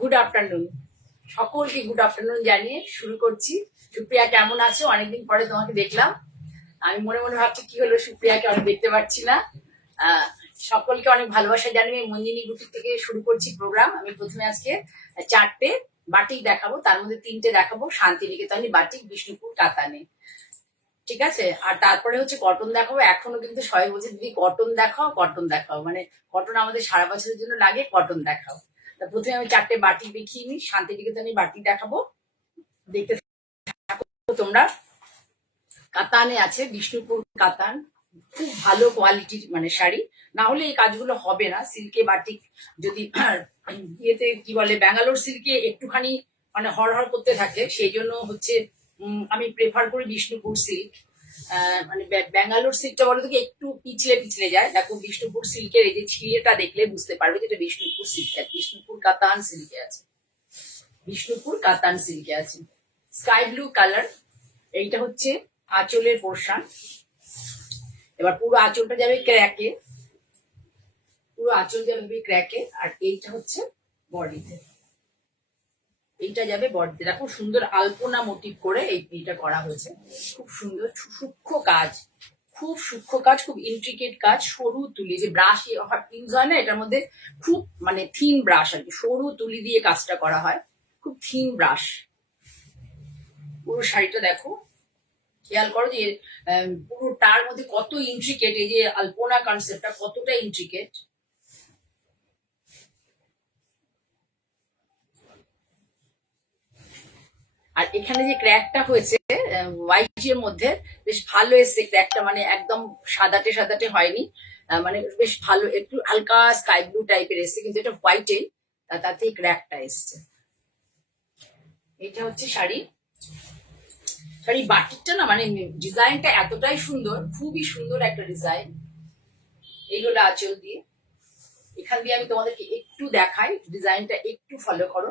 Good afternoon, সকলকে good afternoon জানিয়ে শুরু করছি। সুপ্রিয়া কেমন আছো? অনেকদিন পরে তোমাকে দেখলাম। আমি মনে মনে ভাবছি কি হলো, সুপ্রিয়াকে আমি দেখতে পাচ্ছি না। সকলকে অনেক ভালোবাসা জানিয়ে মঞ্জিনী বুটিক থেকে শুরু করছি প্রোগ্রাম। আমি প্রথমে আজকে 4টে বাটিক দেখাবো, তার মধ্যে 3টে দেখাবো শান্তিনিকেতনী বাটিক বিষ্ণুপুর কাতানে, ঠিক আছে? আর তারপরে হচ্ছে কটন দেখাবো। এখনো কিন্তু সবাই বলছে দিদি কটন দেখাও, কটন দেখাও, মানে কটন আমাদের সারা বছরের জন্য লাগে, কটন দেখাও। তা প্রথমে আমি 4টে বাটিক দেখিয়ে নিই, শান্তিনিকেতনী বাটিক দেখাবো, দেখতে থাকো তোমরা। কাতানে আছে, বিষ্ণুপুর কাতান, খুব ভালো কোয়ালিটির মানে শাড়ি, না হলে এই কাজগুলো হবে না। সিল্কে বাটিক যদি ইয়েতে কি বলে ব্যাঙ্গালোর সিল্কে একটুখানি মানে হড়হড় করতে থাকে, সেই জন্য হচ্ছে আমি প্রেফার করি বিষ্ণুপুর সিল্ক। মানে ব্যাঙ্গালোর সিল্কটা বলো তো একটু পিছলে পিছলে যায়। দেখো বিষ্ণুপুর সিল্কের এই যে ছিঁড়েটা দেখলে বুঝতে পারবে যেটা বিষ্ণুপুর সিল্ক, বিষ্ণুপুর কাতান সিল্কে আছে, বিষ্ণুপুর কাতান সিল্কে আছে। স্কাই ব্লু কালার, এইটা হচ্ছে আঁচলের পোর্শন। এবার পুরো আঁচলটা যাবে ক্র্যাকে, পুরো আঁচল যাবে ক্র্যাকে। আর এইটা হচ্ছে বডিতে, এইটা যাবে বডিতে। দেখো সুন্দর আলপনা মোটিভ করে এইটা করা হয়েছে, খুব সুন্দর সূক্ষ্ম কাজ, খুব সূক্ষ্ম কাজ, খুব ইন্ট্রিকেট কাজ। সরু তুলি যে ব্রাশ ইউজ হয় না এটার মধ্যে, খুব মানে থিন ব্রাশ আর কি, সরু তুলি দিয়ে কাজটা করা হয়, খুব থিন ব্রাশ। পুরো শাড়িটা দেখো, খেয়াল করো যে পুরোটার মধ্যে কত ইন্ট্রিকেট, এই যে আলপনা কনসেপ্টটা কতটা ইন্ট্রিকেট। আর এখানে যে ক্র্যাকটা হয়েছে হোয়াইট এর মধ্যে, বেশ ভালো এসছে ক্র্যাকটা, মানে একদম সাদাটে সাদাটে হয়নি, মানে বেশ ভালো, একটু হালকা স্কাই ব্লু টাইপের এসছে, কিন্তু এটা হোয়াইটে, তাতে ক্র্যাকটা এসছে। এটা হচ্ছে শাড়ি, শাড়ি বাটিকটা না মানে ডিজাইনটা এতটাই সুন্দর, খুবই সুন্দর একটা ডিজাইন। এই হলো আঁচল দিয়ে, এখান দিয়ে আমি তোমাদেরকে একটু দেখাই, ডিজাইনটা একটু ফলো করো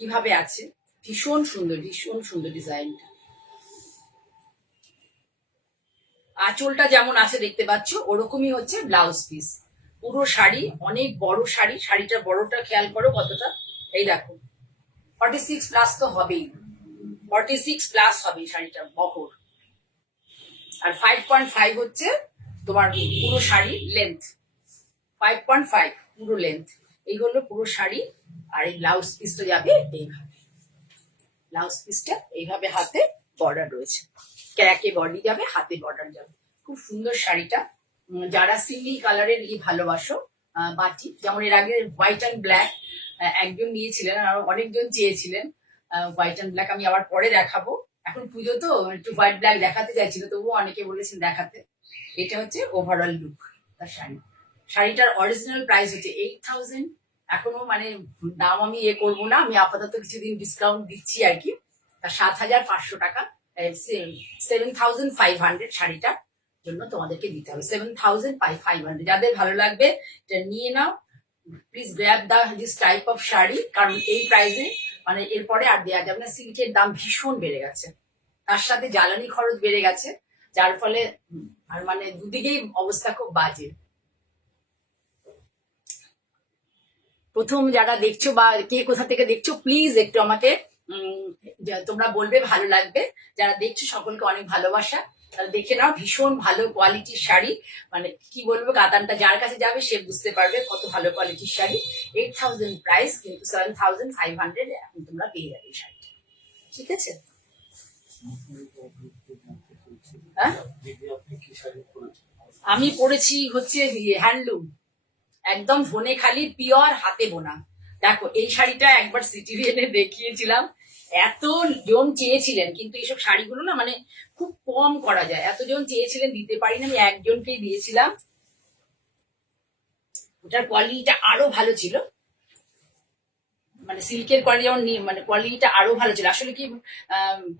কিভাবে আছে। ভীষণ সুন্দর, ভীষণ সুন্দর ডিজাইনটা। আঁচলটা যেমন আছে দেখতে পাচ্ছ, ওরকমই হচ্ছে ব্লাউজ পিস। পুরো শাড়ি অনেক বড় শাড়ি, শাড়িটার বড়টা খেয়াল করো কতটা, এই দেখো 46+ তো হবেই, 46+ হবে শাড়িটা বহর। আর 5.5 হচ্ছে তোমার পুরো শাড়ি লেন্থ, 5.5 পুরো লেন্থ। এই হলো পুরো শাড়ি। আর এই ব্লাউজ পিসটা যাবে এইভাবে, ব্লাউজ পিসটা এইভাবে হাতে বর্ডার রয়েছে, ক্যাকে বডি যাবে, হাতে বর্ডার যাবে। খুব সুন্দর শাড়িটা। যারা সিঙ্গেল কালারের ভালোবাসো বাটি, যেমন এর আগে হোয়াইট অ্যান্ড ব্ল্যাক একজন নিয়েছিলেন আর অনেকজন চেয়েছিলেন, হোয়াইট অ্যান্ড ব্ল্যাক আমি আবার পরে দেখাবো। এখন পুজো তো একটু হোয়াইট ব্ল্যাক দেখাতে চাইছিল, তবুও অনেকে বলেছেন দেখাতে। এটা হচ্ছে ওভারঅল লুক তার শাড়ি। শাড়িটার অরিজিনাল প্রাইস হচ্ছে 8,000। এখনো মানে দাম আমি করবো না, আমি আপাতত কিছুদিন ডিসকাউন্ট দিচ্ছি আর কি। 7,500 টাকা, 7,500 শাড়িটার জন্য তোমাদেরকে দিতে হবে। 7,500। যাদের ভালো লাগবে এটা নিয়ে নাও, please grab this type of sari, কারণ এই প্রাইসে মানে এরপরে আর দেওয়া যাবে না। সিল্কের দাম ভীষণ বেড়ে গেছে, তার সাথে জ্বালানি খরচ বেড়ে গেছে, যার ফলে আর মানে দুদিকেই অবস্থা খুব বাজে। প্রথম যারা দেখছো বা কে কোথা থেকে দেখছো, প্লিজ একটু আমাকে তোমরা বলবে, ভালো লাগবে। যারা দেখছো সকলকে অনেক ভালোবাসা। তাহলে দেখে নাও, ভীষণ ভালো কোয়ালিটির শাড়ি, মানে কি বলবো, কাতানটা যার কাছে যাবে সে বুঝতে পারবে কত ভালো কোয়ালিটির শাড়ি। 8,000 প্রাইস, কিন্তু 7,500 এখন তোমরা পেয়ে যাবে এই শাড়ি। ঠিক আছে? হ্যাঁ, আমি পরেছি হচ্ছে হ্যান্ডলুম, একদম ধনেখালি পিওর হাতে বোনা। দেখো এই শাড়িটা একবার সিটিভিএনে দেখিয়েছিলাম, এত জন চেয়েছিলেন, কিন্তু এইসব শাড়িগুলো না মানে খুব কম করা যায়, এতজন চেয়েছিলেন দিতে পারিনি, আমি একজনকেই দিয়েছিলাম। ওটার কোয়ালিটিটা আরো ভালো ছিল, মানে সিল্কের কোয়ালিটি যেমন মানে কোয়ালিটিটা আরো ভালো ছিল। আসলে কি,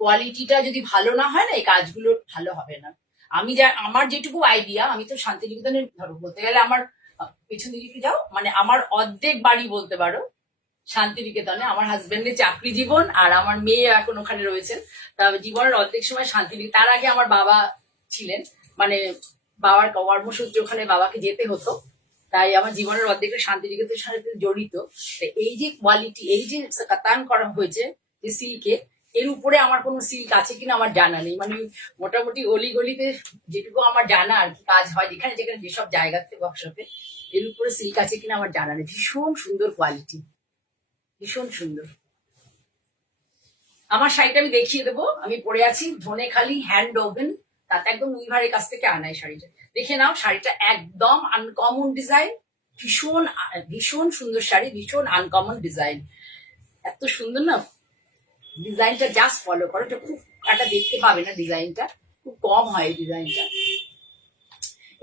কোয়ালিটিটা যদি ভালো না হয় না, এই কাজগুলো ভালো হবে না। আমি আমার যেটুকু আইডিয়া, আমি তো শান্তিনিকেতনের, ধরো বলতে গেলে আমার পেছন দিকে একটু যাও, মানে আমার অর্ধেক বাড়ি বলতে পারো শান্তিনিকেতনে। আমার হাজবেন্ডের চাকরি জীবন, আর আমার মেয়ে এখন ওখানে রয়েছেন। তা জীবনের অর্ধেক সময় শান্তিনিকেতন। তার আগে আমার বাবা ছিলেন, মানে বাবার কর্মসূত্রে ওখানে বাবাকে যেতে হতো, তাই আমার জীবনের অর্ধেকটা শান্তিনিকেতনের সাথে জড়িত। এই যে কোয়ালিটি, এই যে কাতান করা হয়েছে যে সিল্কে, এর উপরে আমার কোনো সিল্ক আছে কিনা আমার জানা নেই। মানে মোটামুটি অলি গলিতে যেটুকু আমার জানা আর কি কাজ হয়, যেখানে যেখানে যেসব জায়গাতে ওয়ার্কশপে, এর উপরে সিল্ক আছে কিনা আমার জানা নেই। ভীষণ সুন্দর কোয়ালিটি, ভীষণ সুন্দর। আমার শাড়িটা আমি দেখিয়ে দেবো, আমি পরে আছি ধনেখালি হ্যান্ড ওভেন, তাতে একদম উইভারের কাছ থেকে আনা এই শাড়িটা। দেখে নাও, শাড়িটা একদম আনকমন ডিজাইন, ভীষণ ভীষণ সুন্দর শাড়ি, ভীষণ আনকমন ডিজাইন, এত সুন্দর না ডিজাইনটা। জাস্ট ফলো করো, এটা খুব একটা দেখতে পাবে না, ডিজাইনটা খুব কম হয় এই ডিজাইনটা।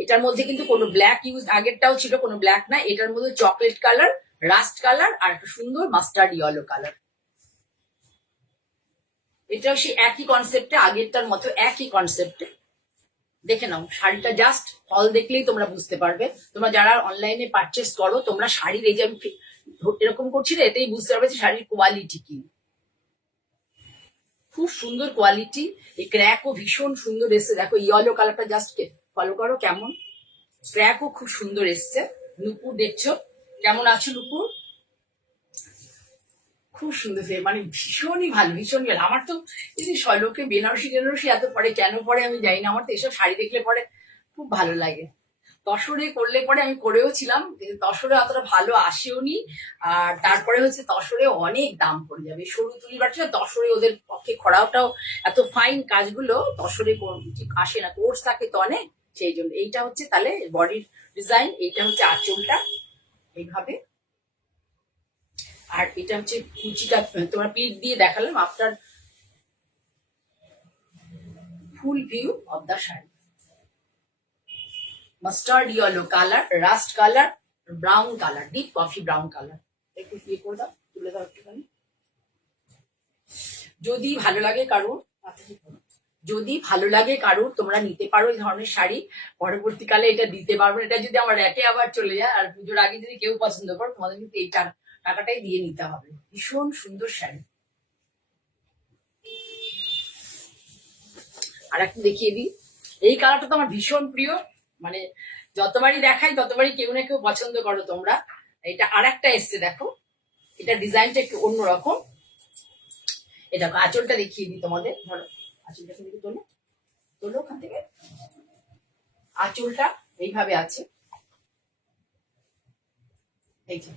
এটার মধ্যে কিন্তু কোনো ব্ল্যাক ইউজ, আগেরটাও ছিল কোনো ব্ল্যাক না, এটার মধ্যে চকলেট কালার, রাস্ট কালার, আর একটা সুন্দর মাস্টার্ড ইয়েলো কালার। এটাও সেই একই কনসেপ্টে, আগেরটার মতো একই কনসেপ্টে। দেখে নাও শাড়িটা, জাস্ট ফল দেখলেই তোমরা বুঝতে পারবে। তোমরা যারা অনলাইনে পারচেস করো, তোমরা শাড়ির এই যে আমি এরকম করছি না, এতেই বুঝতে পারবে যে শাড়ির কোয়ালিটি কি। খুব সুন্দর কোয়ালিটি, এই ক্র্যাকও ভীষণ সুন্দর এসছে। দেখো ইয়েলো কালারটা জাস্ট ফলো করো কেমন, ক্র্যাকও খুব সুন্দর এসছে। নুপুর দেখছো কেমন আছে নুপুর, খুব সুন্দর, মানে ভীষণই ভালো, ভীষণই ভালো। আমার তো এই যে লোকে বেনারসি টেনারসি এত পরে কেন পরে আমি জানি না, আমার তো এসব শাড়ি দেখলে পরে খুব ভালো লাগে। তসরে করলে পরে আমি করেও ছিলাম, কিন্তু তসরে অতটা ভালো আসেও নি। আর তারপরে হচ্ছে তসরে অনেক দাম পড়ে যাবে, সরু তুলি বাড়ছে, তসরে ওদের পক্ষে খরাওটাও এত ফাইন কাজগুলো তসরে ঠিক আসে না, কোর্স থাকে তো অনেক, সেই জন্য। এইটা হচ্ছে তাহলে বডির ডিজাইন, এইটা হচ্ছে আঁচলটা এইভাবে, আর এটা হচ্ছে কুচিটা তোমার পিঠ দিয়ে দেখালাম। After full view of the sari, mustard yellow colour, rushed colour, brown colour, deep coffee brown colour. একটু ইয়ে করে দাও, তুলে দাও একটুখানি। যদি ভালো লাগে কারোর, যদি ভালো লাগে কারোর, তোমরা নিতে পারো এই ধরনের শাড়ি। পরবর্তীকালে এটা দিতে পারবো, এটা যদি আমার র্যাকে আবার চলে যায়, আর পুজোর আগে যদি কেউ পছন্দ করো, তোমাদের কিন্তু এই টাকাটাই দিয়ে নিতে হবে। ভীষণ সুন্দর শাড়ি। আর একটা দেখিয়ে দিই, এই কালারটা তো আমার ভীষণ প্রিয়, মানে যতবারই দেখাই ততবারই কেউ না কেউ পছন্দ করো তোমরা। এটা আর একটা এসছে দেখো, এটা ডিজাইনটা একটু অন্যরকম। এটা আঁচলটা দেখিয়ে দিই তোমাদের, ধরো আঁচলটা থেকে তোলো, তোলো ওখান থেকে। আঁচলটা এইভাবে আছে, এই যে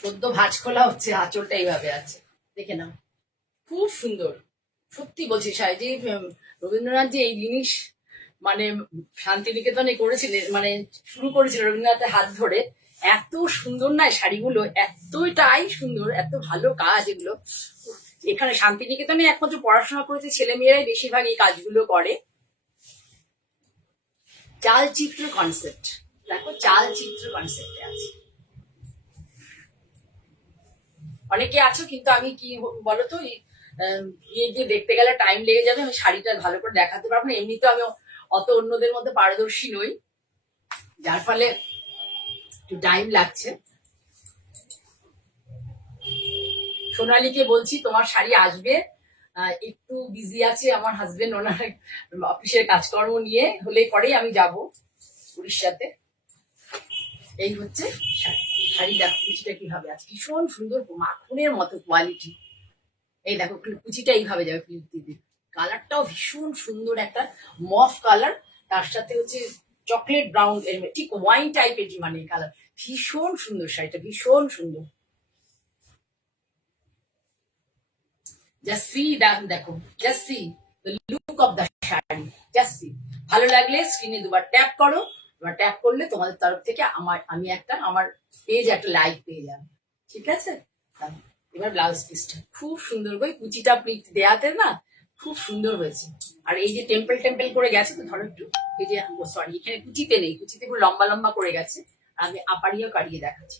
সদ্য ভাঁজ খোলা হচ্ছে, আঁচলটা এইভাবে আছে, দেখে নাও খুব সুন্দর। সত্যি বলছি, যে রবীন্দ্রনাথ যে এই জিনিস মানে শান্তিনিকেতনে করেছিলেন, মানে শুরু করেছিল রবীন্দ্রনাথের হাত ধরে, এত সুন্দর না শাড়িগুলো, এতটাই সুন্দর, এত ভালো কাজ এগুলো। এখানে শান্তিনিকেতনে একমাত্র পড়াশোনা করেছে ছেলে মেয়েরাই বেশিরভাগ এই কাজগুলো করে। চালচিত্র কনসেপ্ট দেখো, চালচিত্র কনসেপ্টে আছে। অনেকে আছো কিন্তু আমি কি বলতো গিয়ে গিয়ে দেখতে গেলে টাইম লেগে যাবে, আমি শাড়িটা ভালো করে দেখাতে পারবো না। এমনিতে আমি অত অন্যদের মধ্যে পারদর্শী নই, যার ফলে একটু টাইম লাগছে। সোনালীকে বলছি তোমার শাড়ি আসবে, একটু বিজি আছে আমার হাজবেন্ড, ওনার অফিসের কাজকর্ম নিয়ে, হলে পরেই আমি যাব উড়িষ্যাতে। এই হচ্ছে শাড়ি। শাড়ি দেখো কুচিটা কিভাবে আছে, ভীষণ সুন্দর মাখনের মতো কোয়ালিটি। এই দেখো কুচিটা এইভাবে যাবে ক্লিপ দিয়ে। কালারটাও ভীষণ সুন্দর, একটা মফ কালার, তার সাথে হচ্ছে চকলেট ব্রাউন, ঠিক ওয়াইন টাইপের মানে কালার। ভীষণ সুন্দর শাড়িটা, ভীষণ সুন্দর। জাস্ট সি, দেখো just see the look of the sari, just see. ভালো লাগলে স্ক্রিনে দুবার ট্যাপ করো, এবার ট্যাপ করলে তোমাদের তরফ থেকে আমি আমার পেজ একটা লাইক পেয়ে যাবে, ঠিক আছে? এবার ব্লাউজ পিসটা খুব সুন্দর করে কুচিটা প্রিন্ট দেয়াতে না, খুব সুন্দর হয়েছে। আর এই যে টেম্পল টেম্পল করে গেছে, তো ধরো একটু, এই যে সরি এখানে কুচিতে নেই, কুচিতে পুরো লম্বা লম্বা করে গেছে। আমি আপাড়িও কাটিয়ে দেখাচ্ছি,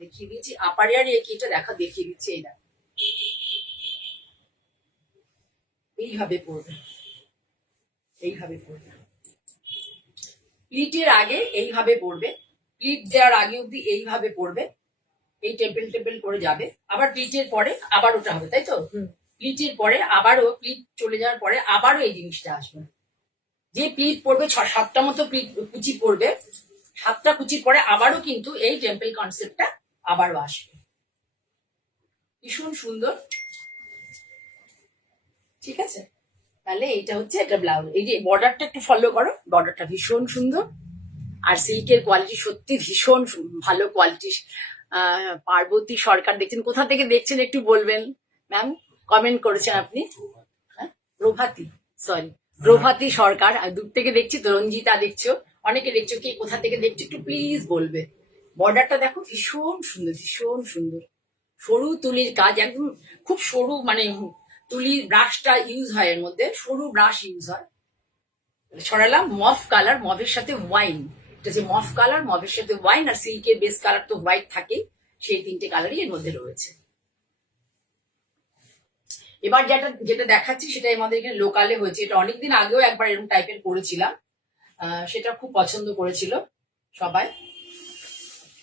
দেখিয়ে দিয়েছি আপাড়িয়ার এটা দেখা দেখিয়ে দিচ্ছি। এই দেখো এইভাবে পড়বে, এইভাবে পড়বে, প্লিটের আগে এইভাবে পড়বে, প্লিট দেওয়ার আগে অব্দি এইভাবে পড়বে, এই টেম্পল টেম্পল করে যাবে। আবার প্লিটের পরে আবার ওটা হবে, তাই তো? প্লিটের পরে আবারও প্লিট চলে যাওয়ার পরে আবারও এই জিনিসটা আসবে। যে প্লিট পড়বে 6-7টা মতো কুচি পড়বে, 7টা কুচির পরে আবারও কিন্তু এই টেম্পল কনসেপ্টটা আবারও আসবে। ভীষণ সুন্দর, ঠিক আছে? তাহলে এইটা হচ্ছে একটা ব্লাউজ। এই যে বর্ডারটা একটু ফলো করো, বর্ডারটা ভীষণ সুন্দর। আর সিল্কের কোয়ালিটি সত্যি ভীষণ ভালো কোয়ালিটি। পার্বতী সরকার দেখছেন, কোথা থেকে দেখছেন একটু বলবেন ম্যাম? কমেন্ট করেছেন আপনি, প্রভাতী, সরি প্রভাতী সরকার। আর দূর থেকে দেখছি তো, রঞ্জিতা দেখছো, অনেকে দেখছো, কে কোথা থেকে দেখছো একটু প্লিজ বলবে। বর্ডারটা দেখো ভীষণ সুন্দর, ভীষণ সুন্দর। সরু তুলির কাজ, একদম খুব সরু, মানে তুলির ব্রাশটা ইউজ হয়, এর মধ্যে সরু ব্রাশ ইউজ হয়। ছড়ালাম মফ কালার, মফের সাথে ওয়াইন, এটা যে মফ কালার, মফের সাথে ওয়াইন, আর সিল্কের বেস কালার তো হোয়াইট থাকেই, সেই 3টে কালারই এর মধ্যে রয়েছে। এবার যেটা যেটা দেখাচ্ছি সেটা আমাদের এখানে লোকালে হয়েছে, এটা অনেকদিন আগেও একবার এরকম টাইপের করেছিলাম, সেটা খুব পছন্দ করেছিল সবাই।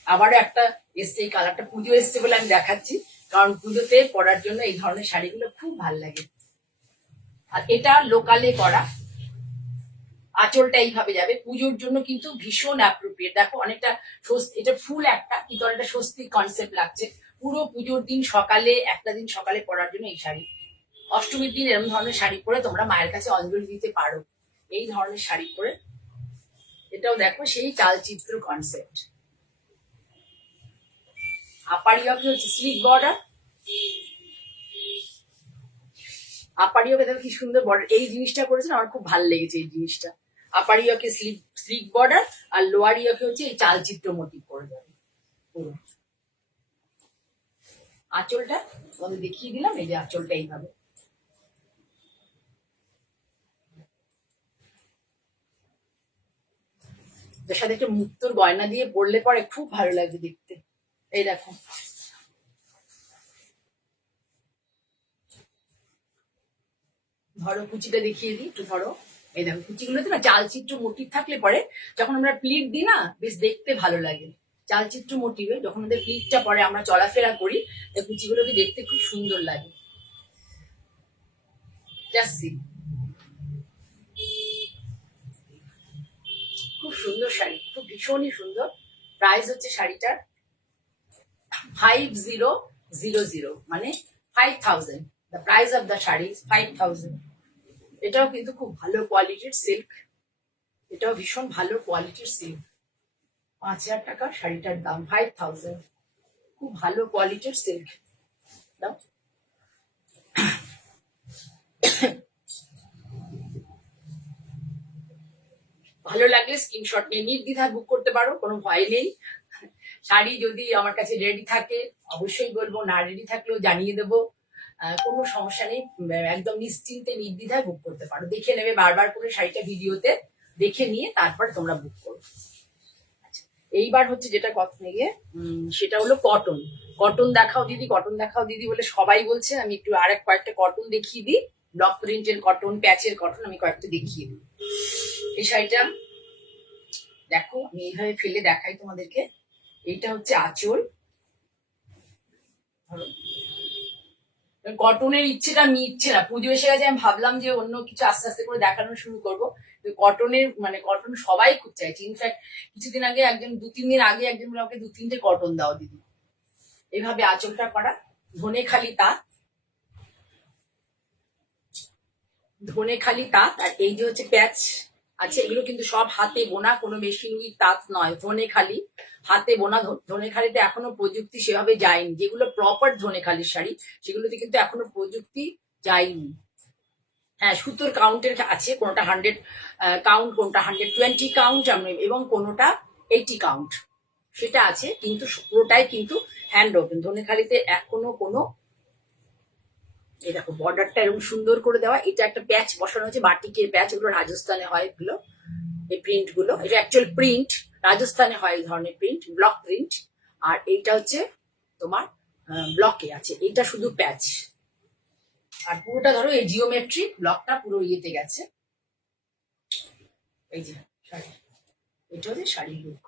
আবারও একটা এসছে, এই কালারটা পুজো এসছে বলে আমি দেখাচ্ছি, কারণ পুজোতে পরার জন্য এই ধরনের শাড়িগুলো খুব ভাল লাগে। আর এটা লোকালে করা, আঁচলটা এইভাবে যাবে, পুজোর জন্য কিন্তু ভীষণ অ্যাপ্রোপ্রিয়েট। দেখো অনেকটা এটা ফুল একটা, কিন্তু অনেকটা স্বস্তিক কনসেপ্ট লাগছে। পুরো পুজোর দিন সকালে, একটা দিন সকালে পরার জন্য এই শাড়ি। অষ্টমীর দিন এরকম ধরনের শাড়ি পরে তোমরা মায়ের কাছে অঞ্জলি দিতে পারো, এই ধরনের শাড়ি পরে। এটাও দেখো সেই চালচিত্র কনসেপ্ট। আপারিয়াকে হচ্ছে স্লিক বর্ডার, আপারিয়াকে দেখো কি সুন্দর বর্ডার, এই জিনিসটা করেছেন, আমার খুব ভালো লেগেছে এই জিনিসটা। আপারিয়াকে স্লিক বর্ডার, আর লোয়ার ইয়াকে হচ্ছে এই চালচিত্র মোটিভ করে যাবে পুরো। আঁচলটা তোমাদের দেখিয়ে দিলাম, এই যে আঁচলটা এইভাবে। যার সাথে একটা মুক্তোর গয়না দিয়ে পরলে পরে খুব ভালো লাগবে দেখতে। এই দেখো ধরো কুচিটা দেখিয়ে দিই একটু, ধরো এই দেখো কুচিগুলোতে না চালচিত্র মোটিভ থাকলে পরে যখন আমরা প্লিট দিই না, বেশ দেখতে ভালো লাগে। চালচিত্র মোটিভে যখন আমাদের প্লিটটা পরে আমরা চলাফেরা করি, কুচিগুলোকে দেখতে খুব সুন্দর লাগে। জাস্ট সি, খুব সুন্দর শাড়ি, খুব ভীষণই সুন্দর। প্রাইস হচ্ছে শাড়িটার 5000, মানে 5000। The price of the sari 5000। এটাও কিন্তু খুব ভালো কোয়ালিটির সিল্ক, এটাও ভীষণ ভালো কোয়ালিটির সিল্ক। 5000 টাকা শাড়িটার দাম, 5000। খুব ভালো কোয়ালিটির সিল্ক। দাও ভালো লাগলে স্ক্রিনশট নিয়ে নির্দ্বিধায় বুক করতে পারো, কোনো ভয় নেই। শাড়ি যদি আমার কাছে রেডি থাকে অবশ্যই বলবো, না রেডি থাকলেও জানিয়ে দেবো, কোনো সমস্যা নেই। একদম নিশ্চিন্তে নির্দ্বিধায় বুক করতে পারো, দেখে নেবে বারবার করে শাড়িটা ভিডিওতে, দেখে নিয়ে তারপর তোমরা বুক করো। এইবার হচ্ছে যেটা কথা নিয়ে সেটা হলো কটন। কটন দেখাও দিদি, কটন দেখাও দিদি বলে সবাই বলছে, আমি একটু আরেক কয়েকটা কটন দেখিয়ে দিই। ব্লক প্রিন্টের কটন, প্যাচের কটন আমি কয়েকটা দেখিয়ে দিই। এই শাড়িটা দেখো, আমি এইভাবে ফেলে দেখাই তোমাদেরকে। এইটা হচ্ছে আঁচল। কটনের ইচ্ছেটা মিটছে না, পুজো এসে গেছে, আমি ভাবলাম যে অন্য কিছু আস্তে আস্তে করে দেখানো শুরু করবো। কটনের মানে কটন সবাই খুব চাইছে। ইনফ্যাক্ট কিছুদিন আগে একজন, 2-3 দিন আগে একজন আমাকে 2-3টে কটন দাও দিদি। এইভাবে আঁচলটা করা, ধনেখালি তাঁত, ধনেখালি তাঁত। আর এই যে হচ্ছে প্যাচ আছে, এগুলো কিন্তু সব হাতে বোনা, কোনো মেশিন তাঁত নয়, ধনেখালি হাতে বোনা। ধনেখালিতে এখনো প্রযুক্তি সেভাবে যায়নি, যেগুলো প্রপার ধনেখালির শাড়ি সেগুলোতে কিন্তু এখনো প্রযুক্তি যায়নি। হ্যাঁ, সুতোর কাউন্টের আছে, কোনোটা 100 কাউন্ট, কোনোটা 120 কাউন্ট, এবং কোনোটা 80 কাউন্ট, সেটা আছে, কিন্তু পুরোটাই কিন্তু হ্যান্ড ওপেন। ধনেখালিতে এখনো কোনো, এই দেখো বর্ডারটা এরকম সুন্দর করে দেওয়া। এটা একটা প্যাচ বসানো হয়েছে, বাটিকের প্যাচ, ওগুলো রাজস্থানে হয়, এগুলো এই প্রিন্ট গুলো, এটা অ্যাকচুয়াল প্রিন্ট, রাজস্থানে হয় এই ধরনের প্রিন্ট, ব্লক প্রিন্ট। আর এইটা হচ্ছে তোমার ব্লকে আছে, এইটা শুধু প্যাচ। আর পুরোটা ধরো এই জিওমেট্রি ব্লকটা পুরো ইয়েতে গেছে। এই যে শাড়ি, এটা হচ্ছে শাড়ির লুক।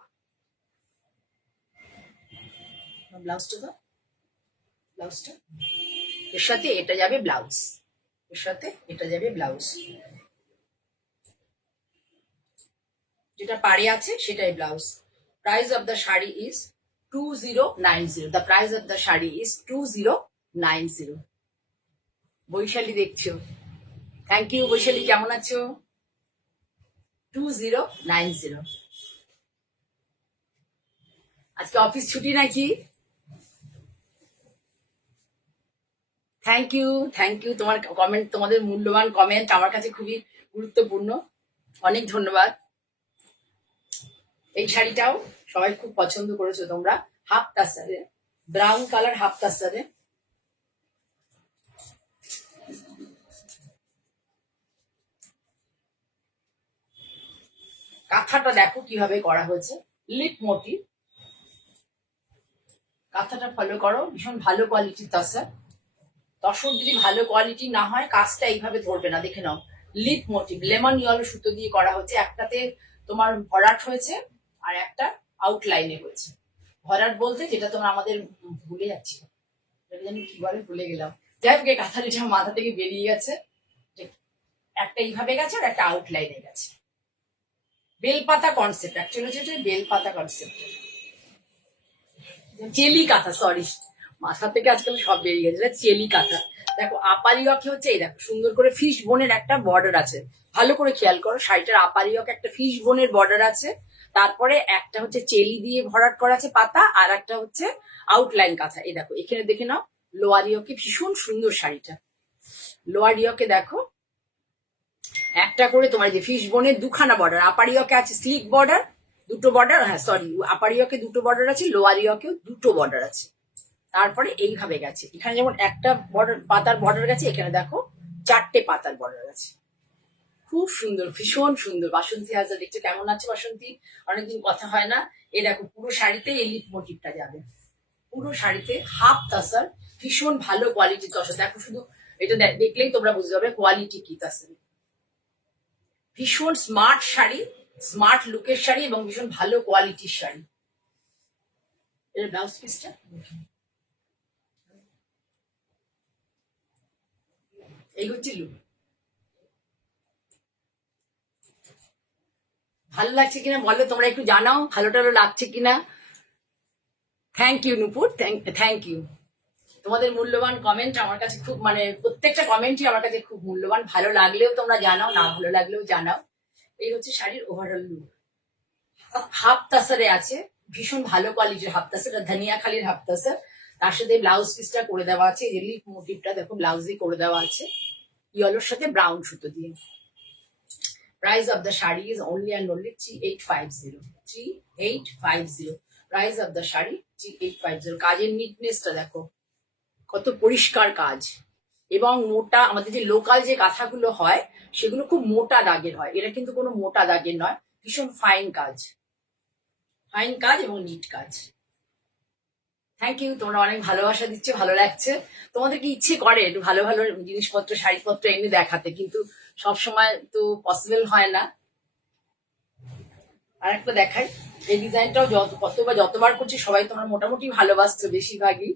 ব্লাউজটা তো, ব্লাউজটা এর সাথে এটা যাবে ব্লাউজ, এর সাথে এটা যাবে ব্লাউজ, যেটা পাড়ে আছে সেটাই blouse. Price of the sari is 2090। The price of the sari is 2090। Vaishali দেখছো, থ্যাংক ইউ বৈশালী, কেমন আছো? 2090। আজকে অফিস ছুটি নাকি? Thank you, thank you. তোমার কমেন্ট, তোমাদের মূল্যবান কমেন্ট আমার কাছে খুবই গুরুত্বপূর্ণ, অনেক ধন্যবাদ। এই শাড়িটাও সবাই খুব পছন্দ করেছো তোমরা, হাফ তাসারে, ব্রাউন কালার হাফ তাসারে। কাঁথাটা দেখো কিভাবে করা হয়েছে, লিপ মোটিভ। কাঁথাটা ফলো করো, ভীষণ ভালো কোয়ালিটির তসর। তসর যদি ভালো কোয়ালিটি না হয় কাজটা এইভাবে ধরবে না, দেখে নাও। লিপ মোটিভ, লেমন ইয়েলো সুতো দিয়ে করা হয়েছে, একটাতে তোমার ভরাট হয়েছে আর একটা আউটলাইনে হয়েছে। ভরাট বলতে যেটা তোমরা আমাদের ভুলে যাচ্ছি, জানি কি বলে ভুলে গেলাম, যাই হোক এই কাঁথালিটা মাথা থেকে বেরিয়ে গেছে। একটা এইভাবে গেছে আর একটা আউটলাইনে গেছে। বেলপাতা কনসেপ্ট, অ্যাকচুয়ালি হচ্ছে বেলপাতা কনসেপ্ট, চেলি কাঁথা, সরি মাথা থেকে আজকাল সব বেরিয়ে গেছে, চেলি কাঁথা। দেখো আপারিয়কে হচ্ছে, এই দেখো সুন্দর করে ফিশ বোনের একটা বর্ডার আছে, ভালো করে খেয়াল করো, শাড়িটার আপারিয়কে একটা ফিশ বোনের বর্ডার আছে, তারপরে একটা হচ্ছে চেলি দিয়ে ভরাট করা আছে পাতা, আর একটা হচ্ছে আউটলাইন কাঁথা। এই দেখো এখানে দেখে নাও, লোয়ারিয়কে ভীষণ সুন্দর শাড়িটা। লোয়ারিয়কে দেখো একটা করে তোমার যে ফিশ বোনের দুখানা বর্ডার, আপারিয়কে আছে স্লিক বর্ডার, দুটো বর্ডার, হ্যাঁ সরি, আপারিয়কে দুটো বর্ডার আছে, লোয়ারিয়কেও দুটো বর্ডার আছে। তারপরে এইভাবে গেছে, এখানে যেমন একটা বর্ডার পাতার বর্ডার গেছে, এখানে দেখো 4টে পাতার বর্ডার আছে, খুব সুন্দর, ভীষণ সুন্দর। বাসন্তী হাজরা দেখছো, কেমন আছে বাসন্তী? অনেকদিন কথা হয় না। এই দেখো পুরো শাড়িতে এই লিপ মোটিভটা যাবে, পুরো শাড়িতে হাফ তাসার, ভীষণ ভালো কোয়ালিটির তসর। দেখো শুধু এটা দেখলেই তোমরা বুঝতে পারবে কোয়ালিটি কি তাসার। ভীষণ স্মার্ট শাড়ি, স্মার্ট লুকের শাড়ি এবং ভীষণ ভালো কোয়ালিটির শাড়ি। এর ব্লাউজ পিসটা এই হচ্ছে লুক। ভালো লাগছে কিনা বলো তোমরা, একটু জানাও ভালো টালো লাগছে কিনা। Thank you Nupur, thank you. তোমাদের মূল্যবান কমেন্ট আমার কাছে খুব, মানে প্রত্যেকটা কমেন্টই আমার কাছে খুব মূল্যবান। ভালো লাগলেও তোমরা জানাও, না ভালো লাগলেও জানাও। এই হচ্ছে শাড়ির ওভারঅল লুক। হাফ তাসারে আছে, ভীষণ ভালো কোয়ালিটির হাফ তাসার, ধনিয়া খালির হাফ তাসার। তার সাথে ব্লাউজ পিসটা করে দেওয়া আছে, এই লিপ মোটিভটা দেখো ব্লাউজই করে দেওয়া আছে, ইয়েলোর সাথে ব্রাউন সুতো দিয়ে। Price of the shari is only and only 3850. 3850. Price of the shari 3850. কাজের নিটনেসটা দেখো, কত পরিষ্কার কাজ, এবং মোটা, আমাদের যে লোকাল যে কাঁথাগুলো হয় সেগুলো খুব মোটা দাগের হয়, এটা কিন্তু কোনো মোটা দাগের নয়, ভীষণ ফাইন কাজ, ফাইন কাজ এবং নিট কাজ। থ্যাংক ইউ, তোমরা অনেক ভালোবাসা দিচ্ছ, ভালো লাগছে। তোমাদের কি ইচ্ছে করে একটু ভালো ভালো জিনিসপত্র শাড়িপত্র এনে দেখাতে, কিন্তু সবসময় তো পসিবল হয় না। আর একটা দেখাই, এই ডিজাইনটাও যতবার করছি সবাই তোমরা মোটামুটি ভালোবাসছো বেশিরভাগই।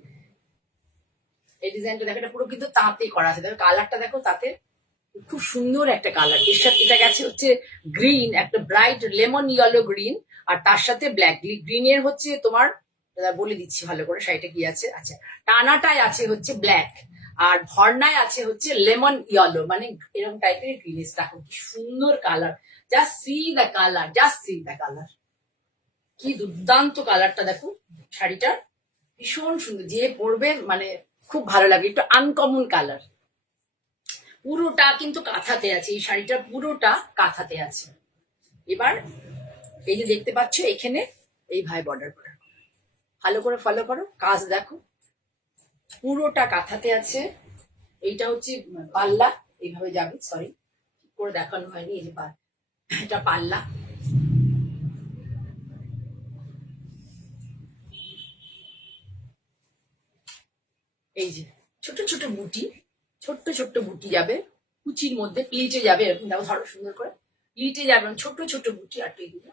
এই ডিজাইনটা দেখো, এটা পুরো কিন্তু তাঁতে করা আছে, দেখো কালারটা দেখো, তাতে খুব সুন্দর একটা কালার। এর সাথে এটা গেছে হচ্ছে গ্রিন, একটা ব্রাইট লেমন ইয়েলো গ্রিন, আর তার সাথে ব্ল্যাক। গ্রিনের হচ্ছে তোমার, বলে দিচ্ছি ভালো করে শাড়িটা কি আছে। আচ্ছা, টানাটায় আছে হচ্ছে ব্ল্যাক, আর ভর্নায় আছে হচ্ছে লেমন ইয়েলো, মানে এরকম টাইপের গ্রিনেস। দেখো কি সুন্দর colour, just see the colour, just see the colour, কি দুর্দান্ত কালারটা দেখো শাড়িটার, ভীষণ সুন্দর, যে পরবে মানে খুব ভালো লাগবে, একটু আনকমন কালার। পুরোটা কিন্তু কাঁথাতে আছে, এই শাড়িটা পুরোটা কাঁথাতে আছে। এবার এই যে দেখতে পাচ্ছ এখানে এইভাবে বর্ডার করা, ভালো করে ফলো করো, কাজ দেখো, পুরোটা কাঁথাতে আছে। এইটা হচ্ছে পাল্লা, এইভাবে যাবে, সরি ঠিক করে দেখানো হয়নি, এই যে এটা পাল্লা। এই যে ছোট ছোট বুটি, ছোট্ট ছোট্ট বুটি যাবে কুচির মধ্যে, প্লিটে যাবে, এরকম দেখো, ধরো সুন্দর করে প্লিটে যাবে, ছোট্ট ছোট্ট বুটি। আর এইগুলো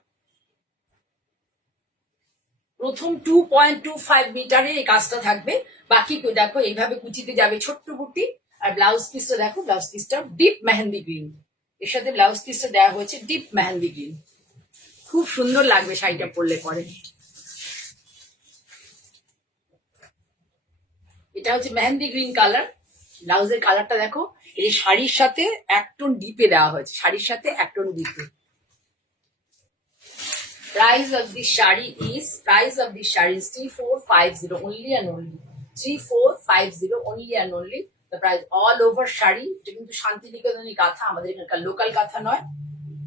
প্রথম 2.25 মিটারে এই কাজটা থাকবে, বাকি দেখো এইভাবে কুচিতে যাবে ছোট্ট বুটি। আর ব্লাউজ পিসটা দেখো, ব্লাউজ পিসটা ডিপ মেহেন্দি গ্রিন, এর সাথে ব্লাউজ পিসটা দেওয়া হয়েছে ডিপ মেহেন্দি গ্রিন, খুব সুন্দর লাগবে শাড়িটা পরলে পরে। এটা হচ্ছে মেহেন্দি গ্রিন কালার, ব্লাউজের কালারটা দেখো, এই শাড়ির সাথে এক টোন ডিপে দেওয়া হয়েছে, শাড়ির সাথে এক টোন ডিপে। Price of this shari is 3450 only and only, 3450 only and only. The price all over shari, এটা কিন্তু শান্তিনিকেতনের কাঁথা, আমাদের এখানকার লোকাল কাঁথা নয়।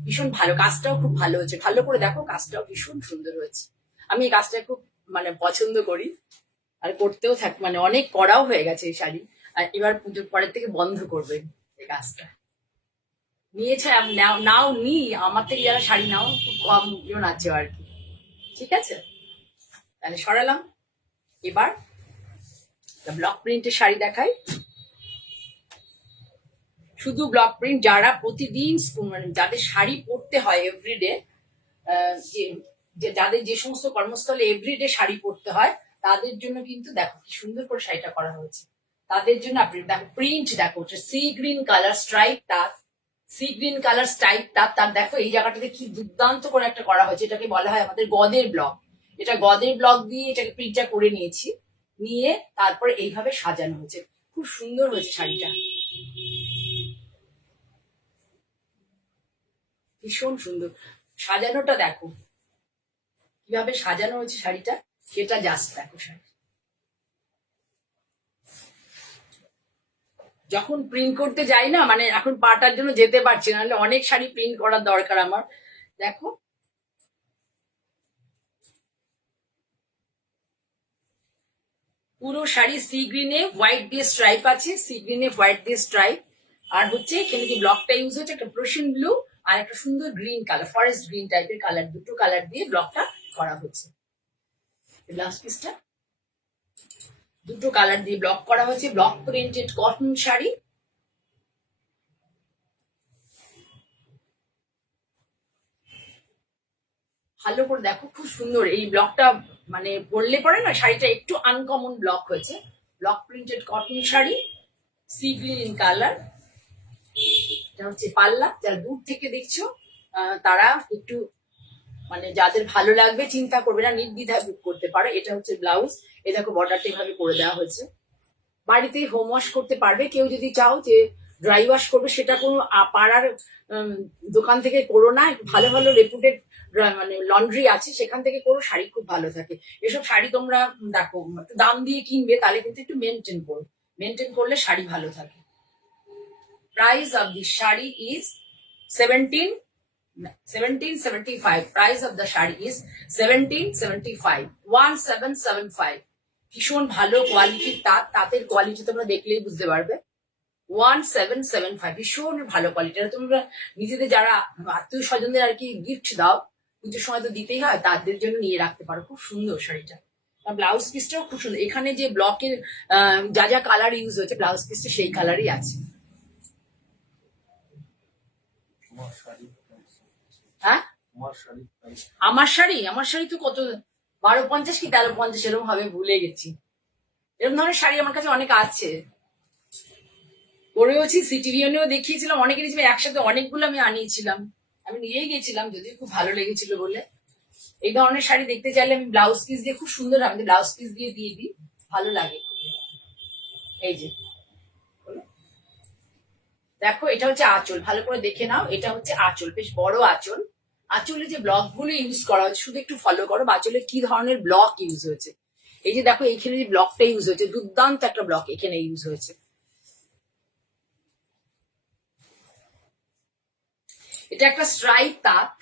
ভীষণ ভালো, কাজটাও খুব ভালো হয়েছে, ভালো করে দেখো, কাজটাও ভীষণ সুন্দর হয়েছে। আমি এই কাজটা খুব মানে পছন্দ করি, আর করতেও থাকি, মানে অনেক করাও হয়ে গেছে এই শাড়ি, আর এবার পুজোর পরের থেকে বন্ধ করবে এই কাজটা। নিয়েছে, নাও নি, আমার থেকে যারা শাড়ি নাও খুব কম জন আছে আর কি, ঠিক আছে। তাহলে সরালাম, এবার ব্লক প্রিন্টের শাড়ি দেখাই। শুধু ব্লক প্রিন্ট, যারা প্রতিদিন মানে যাদের শাড়ি পরতে হয় এভরিডে, যাদের যে সমস্ত কর্মস্থলে এভরিডে শাড়ি পরতে হয়, তাদের জন্য কিন্তু দেখো কি সুন্দর করে শাড়িটা করা হয়েছে। তাদের জন্য আপনি দেখো প্রিন্ট দেখো, সি গ্রিন কালার স্ট্রাইপ তার, সি গ্রিন কালার স্ট্রাইপ তার দেখো এই জায়গাটাতে কি দুর্দান্ত করে একটা করা হয়েছে, এটাকে বলা হয় আমাদের গদের ব্লক। এটা গদের ব্লক দিয়ে এটাকে প্রিন্টটা করে নিয়েছি, নিয়ে তারপরে এইভাবে সাজানো হয়েছে, খুব সুন্দর হয়েছে শাড়িটা, ভীষণ সুন্দর সাজানোটা দেখো, কিভাবে সাজানো হয়েছে শাড়িটা, সেটা জাস্ট দেখো। শাড়ি যখন প্রিন্ট করতে যাই না, মানে এখন পাটার জন্য যেতে পারছি না, অনেক শাড়ি প্রিন্ট করার দরকার আমার। দেখো পুরো শাড়ি সি গ্রিনে হোয়াইট দিয়ে স্ট্রাইপ আছে, সি গ্রিনে হোয়াইট দিয়ে স্ট্রাইপ, আর হচ্ছে এখানে যে ব্লকটা ইউজ হচ্ছে একটা প্রোশন ব্লু আর একটা সুন্দর গ্রিন কালার, ফরেস্ট গ্রিন টাইপের কালার, দুটো কালার দিয়ে ব্লকটা করা হচ্ছে। ব্লাউজ পিসটা দুটো কালার দিয়ে ব্লক করা হয়েছে, ব্লক প্রিন্টেড কটন শাড়ি। ভালো করে দেখো, খুব সুন্দর এই ব্লকটা, মানে পরলে পরে না শাড়িটা একটু আনকমন ব্লক হয়েছে, block printed cotton sari, sea green colour. এটা হচ্ছে পাল্লা, যারা দূর থেকে দেখছো তারা একটু মানে যাদের ভালো লাগবে চিন্তা করবে না, নির্দ্বিধায় বুক করতে পারো। এটা হচ্ছে ব্লাউজ, এ দেখো বর্ডারটা এভাবে করে দেওয়া হয়েছে। বাড়িতে হোম ওয়াশ করতে পারবে, কেউ যদি চাও যে ড্রাই ওয়াশ করবে, সেটা কোনো পাড়ার দোকান থেকে করো না, ভালো ভালো রেপুটেড মানে লন্ড্রি আছে, সেখান থেকে করো, শাড়ি খুব ভালো থাকে। এসব শাড়ি তোমরা দেখো দাম দিয়ে কিনবে, তাহলে কিন্তু একটু মেনটেন করো, মেনটেন করলে শাড়ি ভালো থাকে। Price of this sari is 17 1775. Price of the sari is 1775. 1775. ভীষণ ভালো কোয়ালিটির তাঁত, তাঁতের কোয়ালিটি তোমরা দেখলেই বুঝতে পারবে। 1775, ভীষণ ভালো কোয়ালিটি। তোমরা নিজেদের যারা আত্মীয় স্বজনদের আর কি গিফট দাও, পুজোর সময় তো দিতেই হয়, তাদের জন্য নিয়ে রাখতে পারো। খুব সুন্দর শাড়িটা। ব্লাউজ পিসটাও খুব সুন্দর। এখানে যে ব্লকের যা যা কালার ইউজ হয়েছে ব্লাউজ পিসটা সেই কালারই আছে। হ্যাঁ, আমার শাড়ি তো কত 1250 কি 1350 এরকম হবে, ভুলে গেছি। এরকম ধরনের শাড়ি আমার কাছে অনেক আছে, পরেওছি। সিটিভিয়নেও দেখিয়েছিলাম, অনেকে দিয়েছিল একসাথে, অনেকগুলো আমি আনিয়েছিলাম। আমি নিয়েই গেছিলাম, যদিও খুব ভালো লেগেছিল বলে। এই ধরনের শাড়ি দেখতে চাইলে আমি ব্লাউজ পিস দিয়ে, খুব সুন্দর, আমি ব্লাউজ পিস দিয়ে দিই, ভালো লাগে। এই যে দেখো, এটা হচ্ছে আঁচল, ভালো করে দেখে নাও। এটা হচ্ছে আঁচল, বেশ বড় আঁচল। আঁচলে যে ব্লক গুলো ইউজ করা হয়েছে শুধু একটু ফলো করো, আঁচলে কি ধরনের ব্লক ইউজ হয়েছে। এই যে দেখো, এইখানে যে ব্লকটা ইউজ হয়েছে, দুর্দান্ত একটা ব্লক এখানে ইউজ হয়েছে। এটা একটা স্ট্রাইপ তাঁত।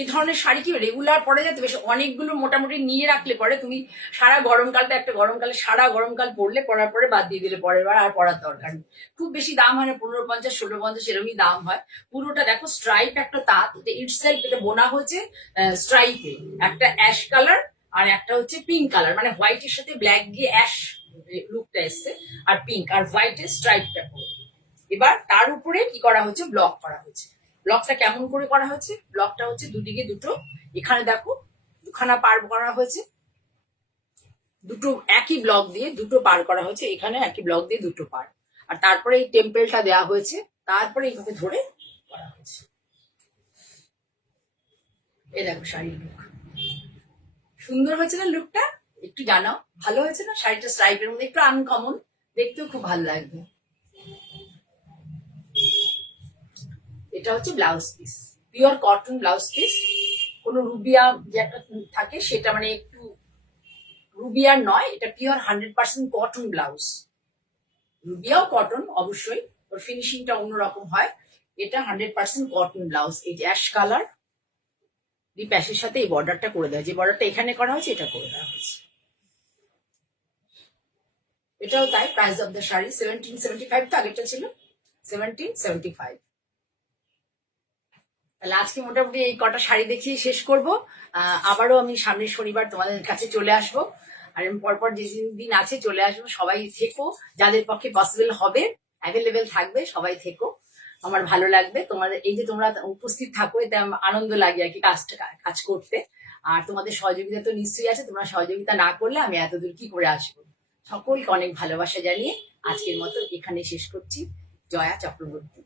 এই ধরনের শাড়ি কি রেগুলার পরে যেতে, বেশ অনেকগুলো মোটামুটি নিয়ে রাখলে পরে তুমি সারা গরমকালটা, একটা গরমকালে সারা গরমকাল পরলে, পরার পরে বাদ দিয়ে দিলে পরের বার আর পরার দরকার নেই। খুব বেশি দাম হয় না, 1550 1650 এরকমই দাম হয়। পুরোটা দেখো স্ট্রাইপ একটা তাঁত, এটা ইটসেলফ, এটা বোনা হয়েছে স্ট্রাইপে। একটা অ্যাশ কালার আর একটা হচ্ছে পিঙ্ক কালার, মানে হোয়াইটের সাথে ব্ল্যাক গিয়ে অ্যাশ লুকটা এসছে, আর পিঙ্ক আর হোয়াইটের স্ট্রাইপটা পুরো। এবার তার উপরে কি করা হচ্ছে, ব্লক করা হয়েছে। ব্লকটা কেমন করে করা হয়েছে, ব্লকটা হচ্ছে দুদিকে দুটো, এখানে দেখো দুখানা পার করা হয়েছে, দুটো একই ব্লক দিয়ে দুটো পার করা হয়েছে, এখানে একই ব্লক দিয়ে দুটো পার, আর তারপরে এই টেম্পেলটা দেওয়া হয়েছে, তারপরে এইভাবে ধরে করা হয়েছে। এই দেখো শাড়ির লুক, সুন্দর হয়েছে না লুকটা? একটু জানাও, ভালো হয়েছে না? শাড়িটা স্ট্রাইপের মধ্যে একটু আনকমন, দেখতেও খুব ভালো লাগবে। এটা হচ্ছে blouse piece, pure cotton blouse piece. কোনো রুবিয়া যে একটা থাকে সেটা, মানে একটু রুবিয়ার নয়, এটা পিওর 100% কটন ব্লাউজ। রুবিয়াও কটন অবশ্যই, ওর ফিনিশিংটা অন্যরকম হয়। এটা 100% কটন ব্লাউজ। এই যে অ্যাশ কালার ডিপ অ্যাশের সাথে এই বর্ডারটা করে দেওয়া, যে বর্ডারটা এখানে করা হয়েছে এটা করে দেওয়া হয়েছে। এটাও তাই। প্রাইস অফ দ্য শাড়ি 1775, তো আগেরটা ছিল 1775। তাহলে আজকে মোটামুটি এই কটা শাড়ি দেখিয়ে শেষ করবো। আবারও আমি সামনের শনিবার তোমাদের কাছে চলে আসবো, আর আমি পরপর যে দিন আছে চলে আসবো। সবাই থেকো, যাদের পক্ষে পসিবল হবে, অ্যাভেলেবেল থাকবে, সবাই থেকো। আমার ভালো লাগবে তোমাদের, এই যে তোমরা উপস্থিত থাকো, এতে আনন্দ লাগে আর কি কাজ করতে। আর তোমাদের সহযোগিতা তো নিশ্চয়ই আছে, তোমরা সহযোগিতা না করলে আমি এতদূর কি করে আসবো। সকলকে অনেক ভালোবাসা জানিয়ে আজকের মতো এখানে শেষ করছি। জয়া চক্রবর্তী।